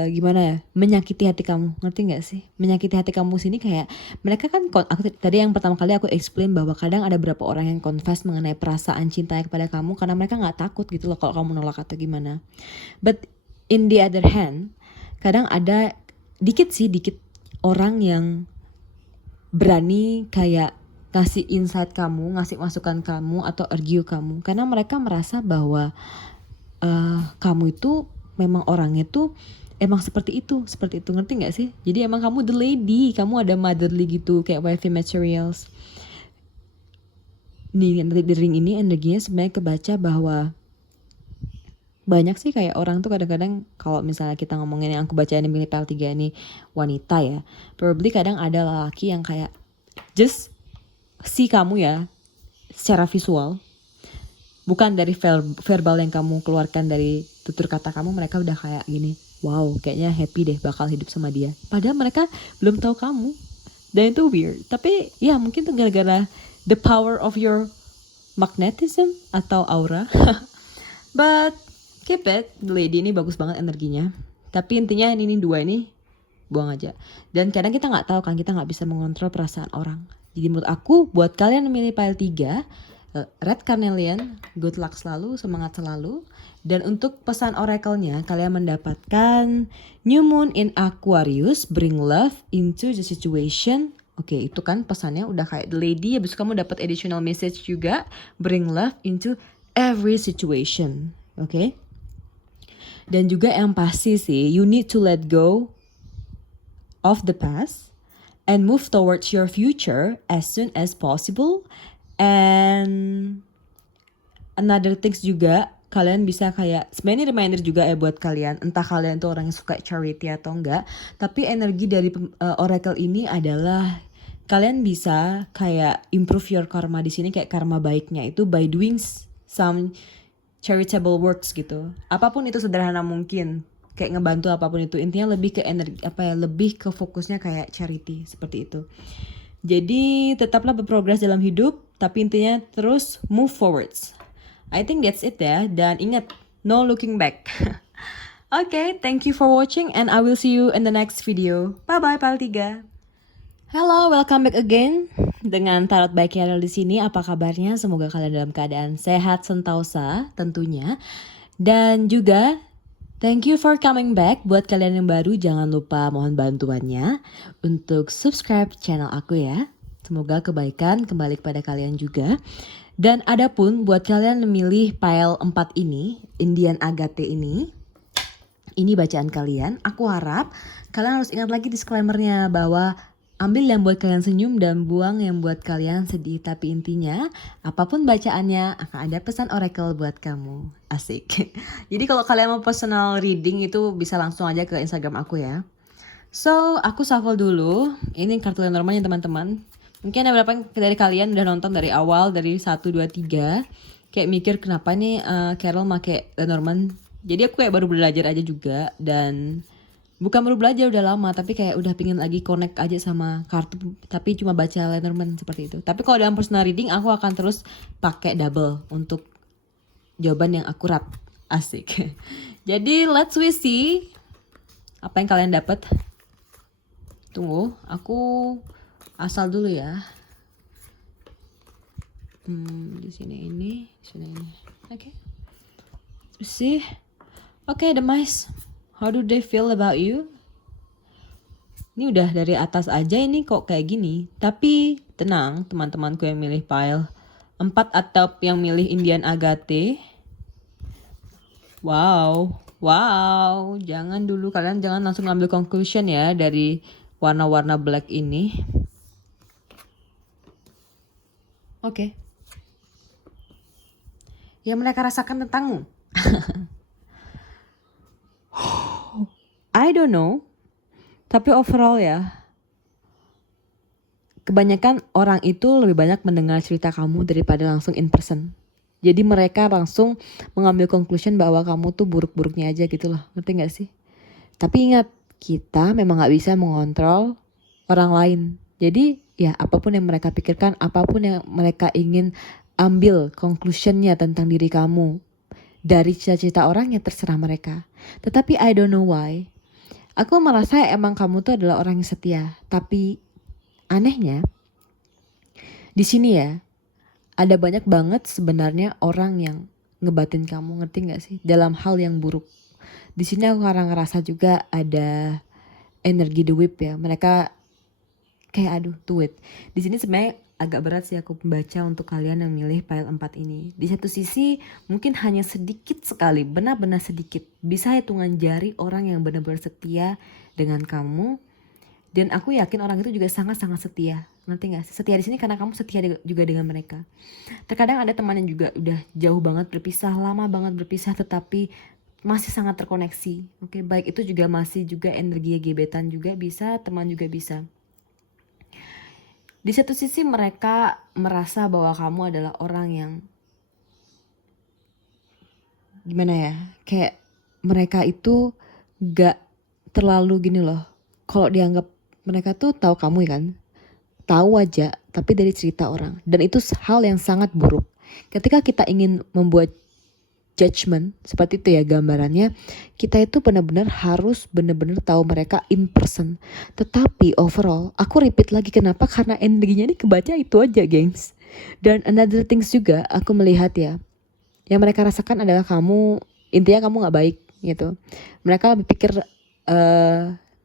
gimana ya, menyakiti hati kamu, ngerti gak sih? Menyakiti hati kamu sini kayak mereka kan, aku tadi yang pertama kali aku explain bahwa kadang ada beberapa orang yang confess mengenai perasaan cintanya kepada kamu karena mereka gak takut gitu loh kalau kamu nolak atau gimana. But in the other hand, kadang ada dikit orang yang berani kayak ngasih insight kamu, ngasih masukan kamu atau argue kamu, karena mereka merasa bahwa kamu itu memang orangnya tuh emang seperti itu, ngerti gak sih? Jadi emang kamu the lady, kamu ada motherly gitu, kayak wifey materials. Nih di ring ini energinya sebenarnya kebaca bahwa banyak sih kayak orang tuh kadang-kadang, kalau misalnya kita ngomongin yang aku bacain di milih PL3 ini wanita ya, probably kadang ada laki yang kayak just see kamu ya secara visual, bukan dari verbal yang kamu keluarkan dari tutur kata kamu, mereka udah kayak gini, wow kayaknya happy deh bakal hidup sama dia, padahal mereka belum tahu kamu. Dan itu weird, tapi ya mungkin tuh gara-gara the power of your magnetism atau aura. But keep it, the lady ini bagus banget energinya. Tapi intinya ini dua ini buang aja. Dan kadang kita nggak tahu kan, kita nggak bisa mengontrol perasaan orang. Jadi menurut aku buat kalian yang milih pile 3 red carnelian, good luck selalu, semangat selalu. Dan untuk pesan oracle-nya, kalian mendapatkan new moon in Aquarius, bring love into the situation. Oke, itu kan pesannya udah kayak the lady. Habis itu kamu dapat additional message juga, bring love into every situation. Oke. Dan juga yang pasti sih, you need to let go of the past and move towards your future as soon as possible. And another things juga, kalian bisa kayak, sebenarnya reminder juga ya buat kalian, entah kalian tuh orang yang suka charity atau enggak, tapi energi dari oracle ini adalah kalian bisa kayak improve your karma di sini, kayak karma baiknya itu by doing some charitable works gitu. Apapun itu sederhana mungkin, kayak ngebantu apapun itu, intinya lebih ke energi lebih ke fokusnya kayak charity seperti itu. Jadi tetaplah berprogres dalam hidup, tapi intinya terus move forwards. I think that's it ya. Dan ingat, no looking back. Okay, thank you for watching and I will see you in the next video. Bye bye pile 3. Hello, welcome back again dengan Tarot by Carol di sini. Apa kabarnya? Semoga kalian dalam keadaan sehat sentosa tentunya. Dan juga thank you for coming back. Buat kalian yang baru, jangan lupa mohon bantuannya untuk subscribe channel aku ya. Semoga kebaikan kembali kepada kalian juga. Dan adapun buat kalian yang memilih pile 4 ini, Indian Agate ini bacaan kalian. Aku harap kalian harus ingat lagi disclaimer-nya bahwa ambil yang buat kalian senyum dan buang yang buat kalian sedih. Tapi intinya, apapun bacaannya akan ada pesan oracle buat kamu. Asik. Jadi kalau kalian mau personal reading itu bisa langsung aja ke Instagram aku ya. So, aku shuffle dulu. Ini kartu Lenormand ya teman-teman. Mungkin ada beberapa dari kalian udah nonton dari awal, dari 1, 2, 3. Kayak mikir kenapa nih Carol make Lenormand. Jadi aku kayak baru belajar aja juga. Dan bukan baru belajar, udah lama, tapi kayak udah pingin lagi connect aja sama kartu, tapi cuma baca Lenormand seperti itu. Tapi kalau dalam personal reading aku akan terus pakai double untuk jawaban yang akurat. Asik. Jadi let's we see apa yang kalian dapat. Tunggu, aku asal dulu ya. Di sini ini. Oke. See? Okay, the mice. How do they feel about you? Ini udah dari atas aja ini kok kayak gini. Tapi tenang teman-temanku yang milih pile 4 atau yang milih Indian Agate. Wow. Jangan dulu, kalian jangan langsung ngambil conclusion ya dari warna-warna black ini. Oke. Yang mereka rasakan tentangmu. I don't know. Tapi overall ya, kebanyakan orang itu lebih banyak mendengar cerita kamu daripada langsung in person. Jadi mereka langsung mengambil conclusion bahwa kamu tuh buruk-buruknya aja gitu loh. Ngerti gak sih? Tapi ingat, kita memang gak bisa mengontrol orang lain. Jadi ya apapun yang mereka pikirkan, apapun yang mereka ingin ambil conclusionnya tentang diri kamu dari cita-cita orang, ya terserah mereka. Tetapi I don't know why, aku merasa emang kamu tuh adalah orang yang setia. Tapi anehnya di sini ya, ada banyak banget sebenarnya orang yang ngebatin kamu, ngerti gak sih? Dalam hal yang buruk. Di sini aku kadang ngerasa juga ada energi the whip ya. Mereka kayak tweet. Di sini sebenarnya agak berat sih aku membaca untuk kalian yang milih pile 4 ini. Di satu sisi mungkin hanya sedikit sekali, benar-benar sedikit, bisa hitungan jari orang yang benar-benar setia dengan kamu. Dan aku yakin orang itu juga sangat-sangat setia. Ngerti gak sih? Setia di sini karena kamu setia juga dengan mereka. Terkadang ada teman yang juga udah jauh banget berpisah, lama banget berpisah, tetapi masih sangat terkoneksi. Oke, baik itu juga masih juga energi gebetan juga bisa, teman juga bisa. Di satu sisi mereka merasa bahwa kamu adalah orang yang gimana ya, kayak mereka itu gak terlalu gini loh. Kalau dianggap mereka tuh tahu kamu kan, tahu aja, tapi dari cerita orang. Dan itu hal yang sangat buruk. Ketika kita ingin membuat judgment, seperti itu ya gambarannya, kita itu benar-benar harus benar-benar tahu mereka in person. Tetapi overall, aku repeat lagi kenapa, karena energinya ini kebaca itu aja gengs. Dan another things juga aku melihat ya, yang mereka rasakan adalah kamu, intinya kamu gak baik gitu. Mereka lebih pikir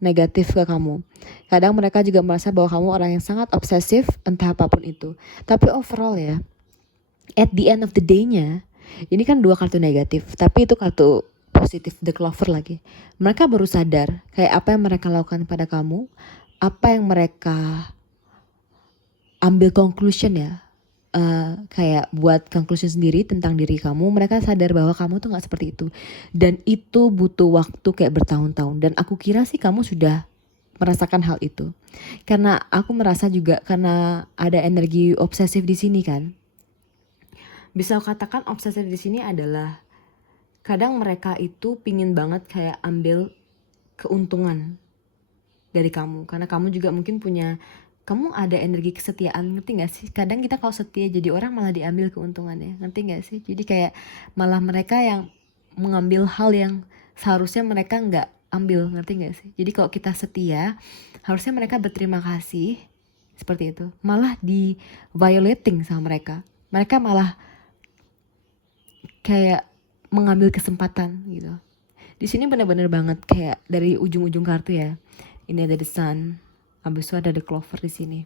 negatif ke kamu. Kadang mereka juga merasa bahwa kamu orang yang sangat obsesif, entah apapun itu. Tapi overall ya, at the end of the day-nya, ini kan 2 kartu negatif, tapi itu kartu positif, the clover lagi. Mereka baru sadar kayak apa yang mereka lakukan pada kamu, apa yang mereka ambil conclusion ya, kayak buat conclusion sendiri tentang diri kamu. Mereka sadar bahwa kamu tuh gak seperti itu. Dan itu butuh waktu kayak bertahun-tahun. Dan aku kira sih kamu sudah merasakan hal itu. Karena aku merasa juga karena ada energi obsesif di sini kan. Bisa aku katakan obsesif di sini adalah kadang mereka itu pingin banget kayak ambil keuntungan dari kamu. Karena kamu juga mungkin kamu ada energi kesetiaan, ngerti gak sih? Kadang kita kalau setia jadi orang malah diambil keuntungannya, ngerti gak sih? Jadi kayak malah mereka yang mengambil hal yang seharusnya mereka gak ambil, ngerti gak sih? Jadi kalau kita setia, harusnya mereka berterima kasih, seperti itu. Malah di violating sama mereka. Mereka malah kayak mengambil kesempatan gitu. Di sini benar-benar banget kayak dari ujung-ujung kartu ya. Ini ada the sun. Habis itu ada the clover di sini.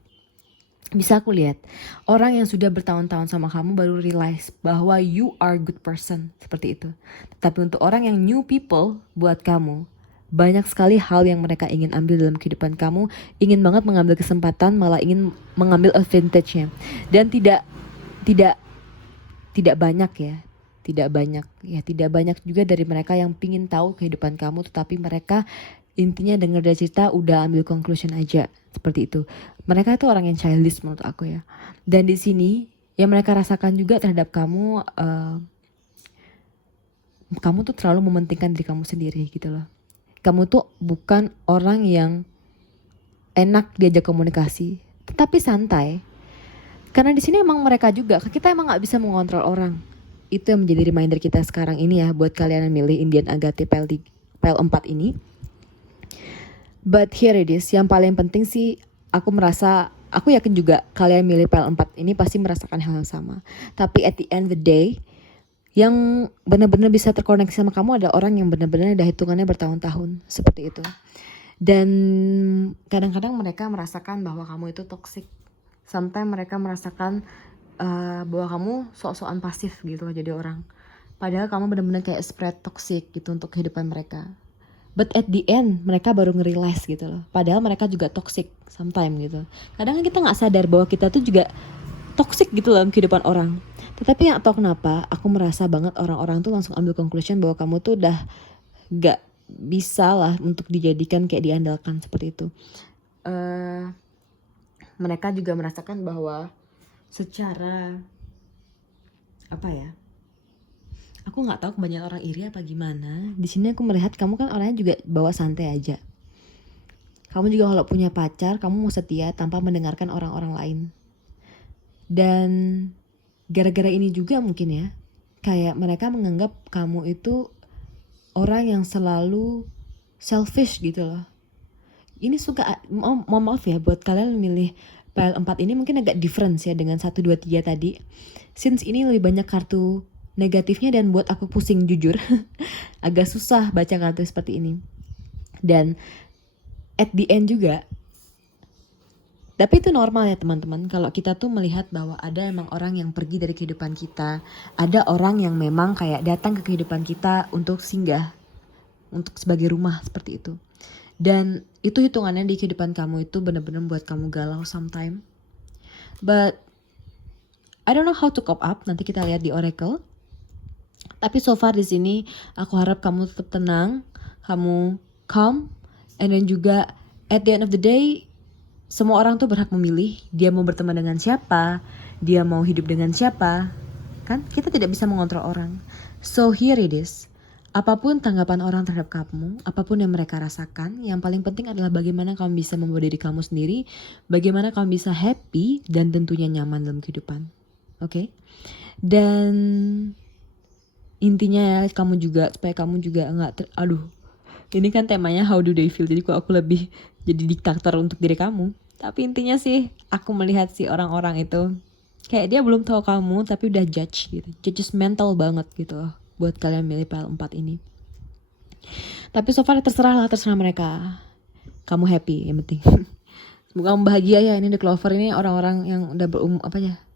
Bisa aku lihat orang yang sudah bertahun-tahun sama kamu baru realize bahwa you are good person, seperti itu. Tapi untuk orang yang new people buat kamu, banyak sekali hal yang mereka ingin ambil dalam kehidupan kamu, ingin banget mengambil kesempatan, malah ingin mengambil advantage-nya. Dan tidak banyak ya. Tidak banyak juga dari mereka yang pingin tahu kehidupan kamu, tetapi mereka intinya dengar dari cerita udah ambil conclusion aja, seperti itu. Mereka itu orang yang childish menurut aku ya. Dan di sini yang mereka rasakan juga terhadap kamu, kamu tuh terlalu mementingkan diri kamu sendiri gitu loh. Kamu tuh bukan orang yang enak diajak komunikasi, tetapi santai. Karena di sini emang mereka juga, kita emang nggak bisa mengontrol orang. Itu yang menjadi reminder kita sekarang ini ya, buat kalian yang milih Indian Agate pile 4 ini. But here it is, yang paling penting sih aku merasa aku yakin juga kalian milih pile 4 ini pasti merasakan hal yang sama. Tapi at the end of the day, yang benar-benar bisa terkoneksi sama kamu ada orang yang benar-benar udah hitungannya bertahun-tahun seperti itu. Dan kadang-kadang mereka merasakan bahwa kamu itu toxic. Sometimes mereka merasakan bahwa kamu sok-sokan pasif gitu loh jadi orang. Padahal kamu benar-benar kayak spread toxic gitu untuk kehidupan mereka. But at the end mereka baru nge-realize gitu loh. Padahal mereka juga toxic sometimes gitu. Kadang kita nggak sadar bahwa kita tuh juga toxic gitu dalam kehidupan orang. Tetapi yang tahu kenapa aku merasa banget orang-orang tuh langsung ambil conclusion bahwa kamu tuh udah gak bisa lah untuk dijadikan kayak diandalkan seperti itu. Mereka juga merasakan bahwa secara apa ya? Aku nggak tahu kebanyakan orang iri apa gimana. Di sini aku melihat kamu kan orangnya juga bawa santai aja. Kamu juga kalau punya pacar, kamu mau setia tanpa mendengarkan orang-orang lain. Dan gara-gara ini juga mungkin ya, kayak mereka menganggap kamu itu orang yang selalu selfish gitu loh. Ini suka, mohon maaf ya buat kalian milih pile 4 ini mungkin agak different ya dengan 1, 2, 3 tadi. Since ini lebih banyak kartu negatifnya dan buat aku pusing jujur. Agak susah baca kartu seperti ini. Dan at the end juga, tapi itu normal ya teman-teman, kalau kita tuh melihat bahwa ada emang orang yang pergi dari kehidupan kita, ada orang yang memang kayak datang ke kehidupan kita untuk singgah, untuk sebagai rumah seperti itu. Dan itu hitungannya di kehidupan kamu itu benar-benar buat kamu galau sometime. But I don't know how to cope up, nanti kita lihat di Oracle. Tapi so far di sini aku harap kamu tetap tenang, kamu calm, and then juga at the end of the day semua orang tuh berhak memilih dia mau berteman dengan siapa, dia mau hidup dengan siapa. Kan kita tidak bisa mengontrol orang. So here it is. Apapun tanggapan orang terhadap kamu, apapun yang mereka rasakan, yang paling penting adalah bagaimana kamu bisa membawa diri kamu sendiri, bagaimana kamu bisa happy dan tentunya nyaman dalam kehidupan. Oke? Dan intinya ya kamu juga, supaya kamu juga aduh, ini kan temanya how do they feel, jadi kok aku lebih jadi diktator untuk diri kamu. Tapi intinya sih aku melihat sih orang-orang itu kayak dia belum tahu kamu tapi udah judge gitu, judgmental banget gitu loh buat kalian milih pile 4 ini. Tapi so far terserah mereka, kamu happy yang penting. Semoga kamu bahagia ya. Ini The Clover ini orang-orang yang udah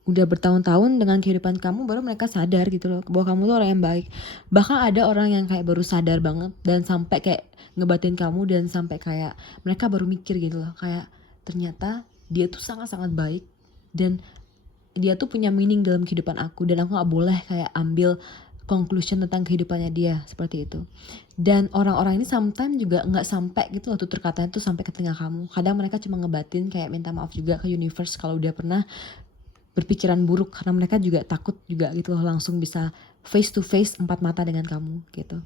udah bertahun-tahun dengan kehidupan kamu, baru mereka sadar gitu loh bahwa kamu tuh orang yang baik. Bahkan ada orang yang kayak baru sadar banget dan sampai kayak ngebatin kamu, dan sampai kayak mereka baru mikir gitu loh, kayak ternyata dia tuh sangat-sangat baik dan dia tuh punya meaning dalam kehidupan aku, dan aku gak boleh kayak ambil conclusion tentang kehidupannya dia seperti itu. Dan orang-orang ini sometimes juga nggak sampai gitu loh tutur katanya tuh sampai ke telinga kamu. Kadang mereka cuma ngebatin kayak minta maaf juga ke universe kalau udah pernah berpikiran buruk, karena mereka juga takut juga gitu loh langsung bisa face to face 4 mata dengan kamu gitu.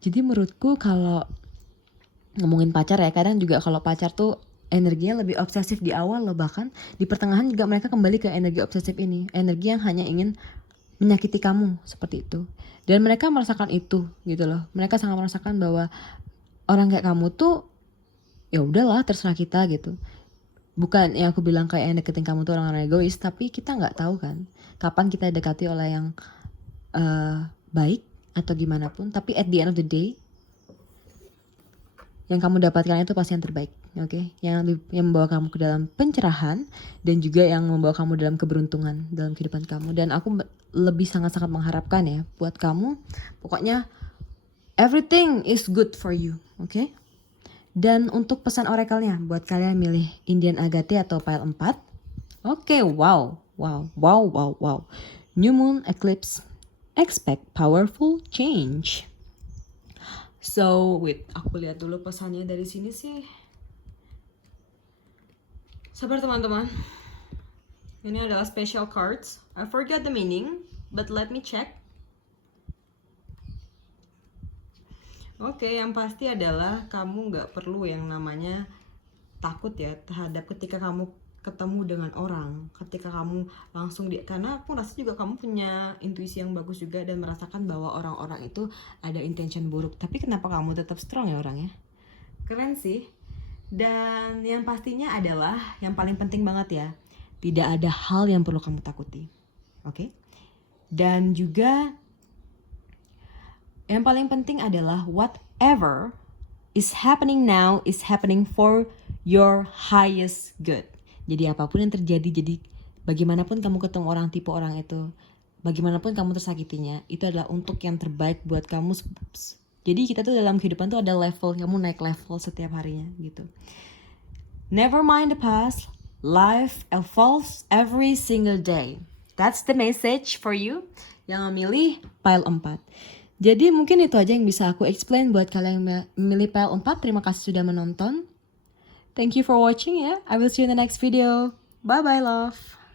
Jadi menurutku kalau ngomongin pacar ya, kadang juga kalau pacar tuh energinya lebih obsesif di awal loh, bahkan di pertengahan juga mereka kembali ke energi obsesif ini, energi yang hanya ingin menyakiti kamu seperti itu. Dan mereka merasakan itu gitu loh. Mereka sangat merasakan bahwa orang kayak kamu tuh ya udahlah terserah kita gitu. Bukan yang aku bilang kayak yang deketin kamu tuh orang-orang egois, tapi kita nggak tahu kan kapan kita dekati oleh yang baik atau gimana pun. Tapi at the end of the day, yang kamu dapatkan itu pasti yang terbaik, oke? Yang membawa kamu ke dalam pencerahan dan juga yang membawa kamu dalam keberuntungan dalam kehidupan kamu. Dan aku lebih sangat-sangat mengharapkan ya buat kamu, pokoknya everything is good for you, oke? Dan untuk pesan oracle-nya buat kalian milih Indian Agate atau pile 4. Oke, wow. New moon eclipse, expect powerful change. So, wait, aku lihat dulu pesannya dari sini sih. Sabar teman-teman. Ini adalah special cards. I forget the meaning, but let me check. Oke, yang pasti adalah kamu nggak perlu yang namanya takut ya terhadap ketika kamu ketemu dengan orang, ketika kamu langsung karena aku rasa juga kamu punya intuisi yang bagus juga dan merasakan bahwa orang-orang itu ada intention buruk. Tapi kenapa kamu tetap strong ya orangnya? Keren sih. Dan yang pastinya adalah, yang paling penting banget ya, tidak ada hal yang perlu kamu takuti. Oke? Dan juga yang paling penting adalah whatever is happening now is happening for your highest good. Jadi apapun yang terjadi, jadi bagaimanapun kamu ketemu orang tipe orang itu, bagaimanapun kamu tersakitinya, itu adalah untuk yang terbaik buat kamu. Jadi kita tuh dalam kehidupan tuh ada level, kamu naik level setiap harinya gitu. Never mind the past, life evolves every single day. That's the message for you yang memilih pile 4. Jadi mungkin itu aja yang bisa aku explain buat kalian yang memilih pile 4. Terima kasih sudah menonton. Thank you for watching ya. I will see you in the next video. Bye bye love.